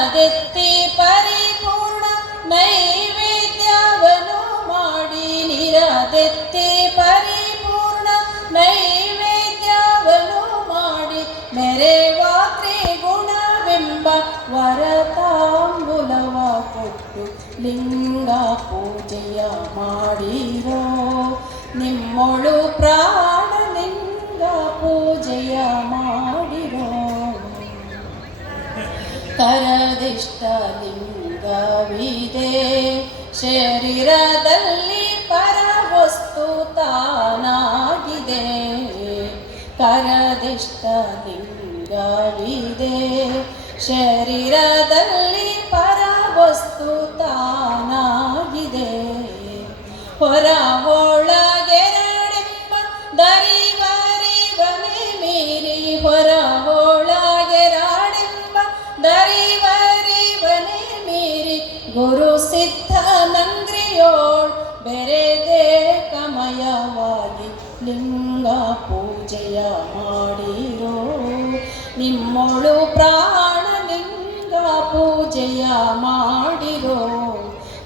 ನಿರದೆತ್ತಿ ಪರಿಪೂರ್ಣ ನೈವೇದ್ಯವನ್ನು ಮಾಡಿ, ನಿರದೆತ್ತಿ ಪರಿಪೂರ್ಣ ನೈವೇದ್ಯವನ್ನು ಮಾಡಿ, ಮೆರೆವ ತ್ರಿಗುಣವೆಂಬ ವರತಾಂಬುಲವ ಕೊಟ್ಟು ಲಿಂಗ ಪೂಜೆಯ ಮಾಡಿರೋ. ನಿಮ್ಮೊಳು ಪ್ರಾಣಲಿಂಗ ಪೂಜೆಯ ಮಾಡಿರೋ. ಕರದಿಷ್ಟ ಲಿಂಗವಿದೆ ಶರೀರದಲ್ಲಿ ಪರವಸ್ತು ತಾನಾಗಿದೆ. ಕರದಿಷ್ಟ ಲಿಂಗವಿದೆ ಶರೀರದಲ್ಲಿ ಪರವಸ್ತು ತಾನಾಗಿದೆ. ಹೊರ ಒಳಗೆರಡೆಂಬ ದರಿವರಿವನೆ ಮೀರಿ, ಹೊರ ಒಳಗೆರಡೆಂಬ ದರಿವರಿವನೆ ಮೀರಿ, ಗುರು ಸಿದ್ಧನಂದ್ರಿಯೋಳ್ ಬೆರೆದೆ ಕಮಯವಾಗಿ ಲಿಂಗ ಪೂಜೆಯ ಮಾಡಿರೋ. ನಿಮ್ಮೊಳು ಪ್ರಾಣಲಿಂಗ ಪೂಜೆಯ ಮಾಡಿರೋ.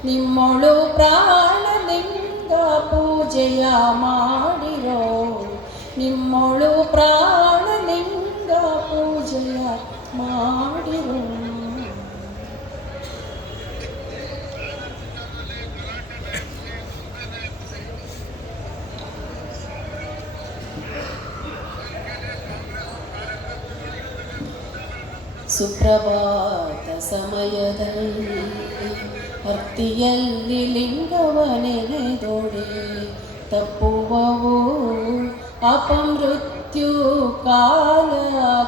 ನಿಮ್ಮೊಳು ಪ್ರಾಣಲಿಂಗ ಪೂಜೆಯ ಮಾಡಿರೋ. ನಿಮ್ಮೊಳು ಪ್ರಾಣಲಿಂಗ ಪೂಜೆಯ ಮಾಡಿರೋ. ಸುಪ್ರಭಾತ ಸಮಯದಲ್ಲಿ ಭಕ್ತಿಯಲ್ಲಿ ಲಿಂಗವನೆನೆದೊಡೆ, ತಪ್ಪುವವು ಅಪಮೃತ್ಯು ಕಾಲ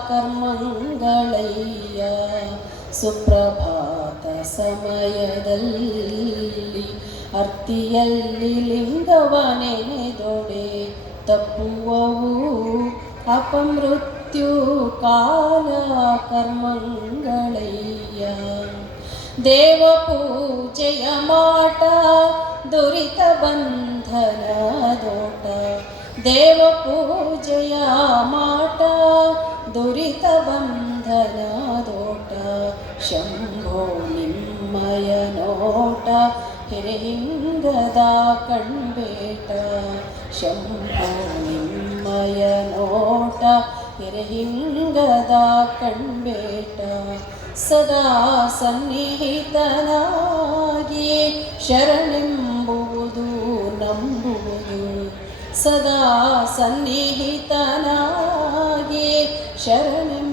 ಕರ್ಮಗಳಯ್ಯ. ಸುಪ್ರಭಾತ ಸಮಯದಲ್ಲಿ ಅರ್ತಿಯಲ್ಲಿ ಲಿಂಗವನೆನೆದೊಡೆ, ತಪ್ಪುವವು ಅಪಮೃತ್ಯು ಕಾಲ ಕರ್ಮಗಳಯ್ಯ. ದೇವ ಪೂಜೆಯ ಮಾಟ ದುರಿತ ಬಂಧನ ದೋಟ. ದೇವ ಪೂಜೆಯ ಮಾಟ ದುರಿತ ಬಂಧನ ದೋಟ. ಶಂಭೋ ನಿಮ್ಮಯ ನೋಟ ಹಿರಿಹಿಂಗದ ಕಣ್ಬೇಟ. ಶಂಭೋ ನಿಮ್ಮಯ ನೋಟ ಹಿರಿಹಿಂಗದ ಕಣ್ಬೇಟ. ಸದಾ ಸನ್ನಿಹಿತನಾಗಿ ಶರಣೆಂಬುವುದು ನಂಬುವುದು. ಸದಾ ಸನ್ನಿಹಿತನಾಗಿ ಶರಣೆಂಬುವುದು